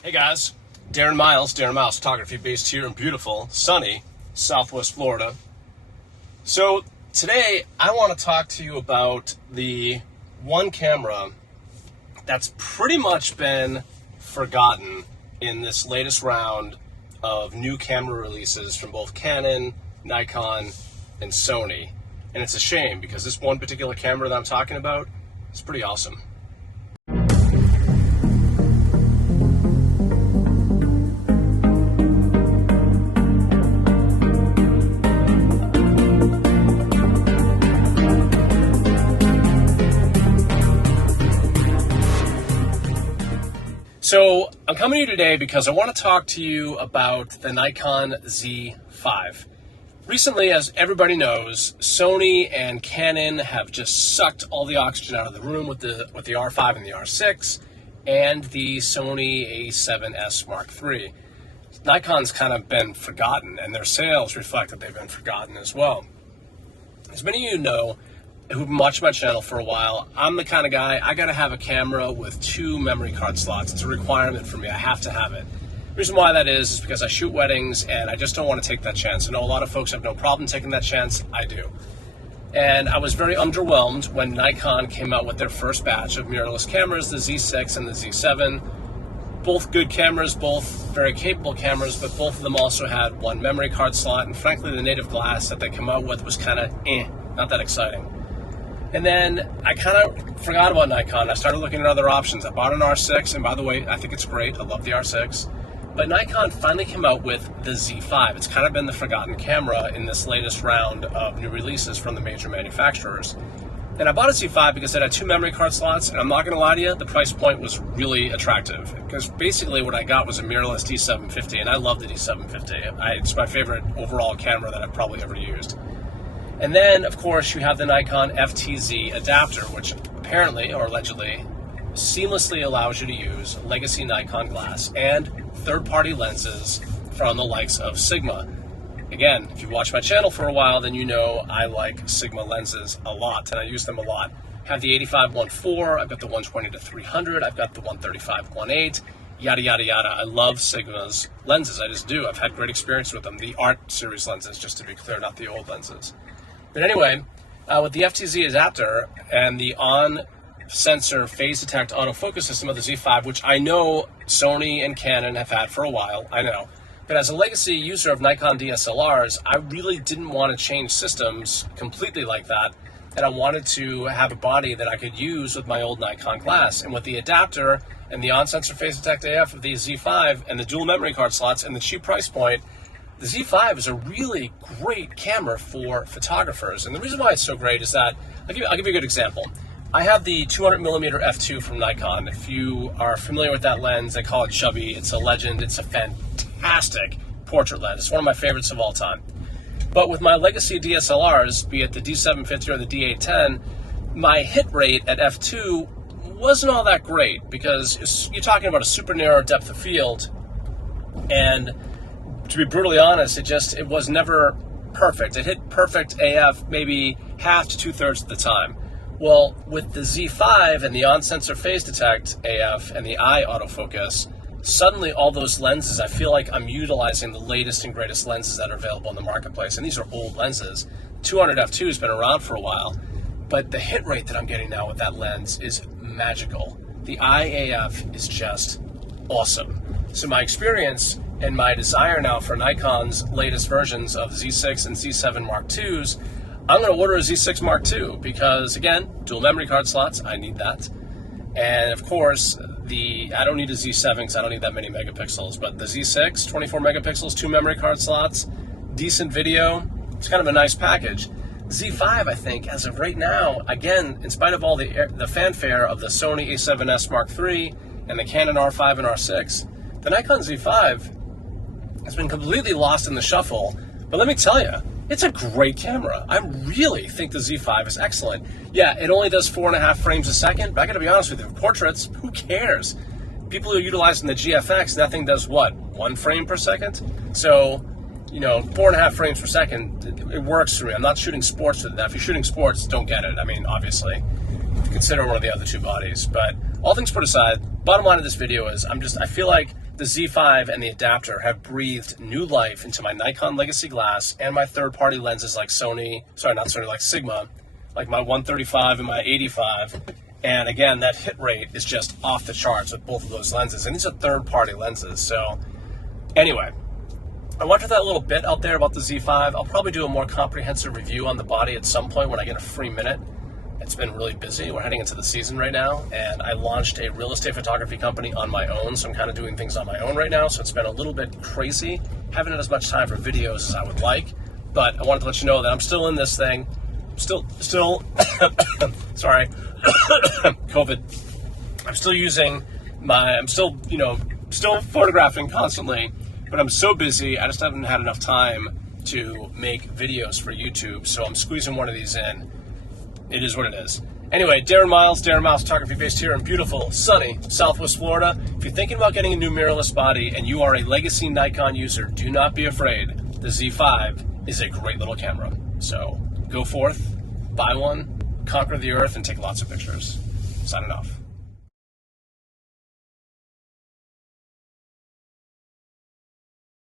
Hey guys, Darren Miles Photography, based here in beautiful, sunny Southwest Florida. So today I want to talk to you about the one camera that's pretty much been forgotten in this latest round of new camera releases from both Canon, Nikon, and Sony. And it's a shame because this one particular camera that I'm talking about is pretty awesome. So I'm coming to you today because I want to talk to you about the Nikon Z5. Recently, as everybody knows, Sony and Canon have just sucked all the oxygen out of the room with the R5 and the R6 and the Sony A7S Mark III. Nikon's kind of been forgotten, and their sales reflect that they've been forgotten as well. As many of you know, who've been watching my channel for a while, I'm the kind of guy, I gotta have a camera with 2 memory card slots. It's a requirement for me. I have to have it. The reason why that is because I shoot weddings and I just don't want to take that chance. I know a lot of folks have no problem taking that chance. I do. And I was very underwhelmed when Nikon came out with their first batch of mirrorless cameras, the Z6 and the Z7. Both good cameras, both very capable cameras, but both of them also had 1 memory card slot. And frankly, the native glass that they came out with was kind of not that exciting. And then I kind of forgot about Nikon. I started looking at other options. I bought an R6, and by the way, I think it's great. I love the R6. But Nikon finally came out with the Z5. It's kind of been the forgotten camera in this latest round of new releases from the major manufacturers. And I bought a Z5 because it had 2 memory card slots, and I'm not going to lie to you, the price point was really attractive. Because basically what I got was a mirrorless D750, and I love the D750. It's my favorite overall camera that I've probably ever used. And then, of course, you have the Nikon FTZ adapter, which apparently, or allegedly, seamlessly allows you to use legacy Nikon glass and third-party lenses from the likes of Sigma. Again, if you've watched my channel for a while, then you know I like Sigma lenses a lot, and I use them a lot. I have the 85-1.4, I've got the 120-300, I've got the 135-1.8, yada, yada, yada. I love Sigma's lenses, I just do. I've had great experience with them. The Art series lenses, just to be clear, not the old lenses. But anyway, with the FTZ adapter and the on-sensor phase detect autofocus system of the Z5, which I know Sony and Canon have had for a while, I know. But as a legacy user of Nikon DSLRs, I really didn't want to change systems completely like that. And I wanted to have a body that I could use with my old Nikon glass. And with the adapter and the on-sensor phase detect AF of the Z5 and the dual memory card slots and the cheap price point, the Z5 is a really great camera for photographers. And the reason why it's so great is that, I'll give you a good example. I have the 200mm f2 from Nikon. If you are familiar with that lens, they call it chubby. It's a legend. It's a fantastic portrait lens. It's one of my favorites of all time. But with my legacy DSLRs, be it the D750 or the D810, my hit rate at f2 wasn't all that great because you're talking about a super narrow depth of field, and to be brutally honest, it was never perfect. It hit perfect AF maybe half to 2/3 of the time. Well, with the Z5 and the on-sensor phase detect AF and the eye autofocus, suddenly all those lenses, I feel like I'm utilizing the latest and greatest lenses that are available in the marketplace. And these are old lenses. 200 f2 has been around for a while, but the hit rate that I'm getting now with that lens is magical. The eye AF is just awesome. So my experience and my desire now for Nikon's latest versions of Z6 and Z7 Mark IIs, I'm going to order a Z6 Mark II because, again, dual memory card slots, I need that. And of course, I don't need a Z7 because I don't need that many megapixels, but the Z6, 24 megapixels, 2 memory card slots, decent video, it's kind of a nice package. Z5, I think, as of right now, again, in spite of all the fanfare of the Sony A7S Mark III and the Canon R5 and R6, the Nikon Z5 has been completely lost in the shuffle. But let me tell you, it's a great camera. I really think the Z5 is excellent. Yeah, it only does 4.5 frames a second, but I gotta be honest with you, portraits, who cares? People who are utilizing the GFX, that thing does what, 1 frame per second? So, 4.5 frames per second, it works for me. I'm not shooting sports with that. If you're shooting sports, don't get it. I mean, obviously, consider one of the other 2 bodies. But all things put aside, bottom line of this video is I feel like the Z5 and the adapter have breathed new life into my Nikon legacy glass and my third-party lenses like like Sigma, like my 135 and my 85. And again, that hit rate is just off the charts with both of those lenses. And these are third-party lenses. So anyway, I want to put that little bit out there about the Z5. I'll probably do a more comprehensive review on the body at some point when I get a free minute. It's been really busy. We're heading into the season right now, and I launched a real estate photography company on my own, so I'm kind of doing things on my own right now, so it's been a little bit crazy. Haven't had as much time for videos as I would like, but I wanted to let you know that I'm still in this thing. Still, sorry, COVID. I'm still using still photographing constantly, but I'm so busy, I just haven't had enough time to make videos for YouTube, so I'm squeezing one of these in. It is what it is. Anyway, Darren Miles Photography, based here in beautiful, sunny Southwest Florida. If you're thinking about getting a new mirrorless body and you are a legacy Nikon user, do not be afraid. The Z5 is a great little camera. So go forth, buy one, conquer the earth, and take lots of pictures. Signing off.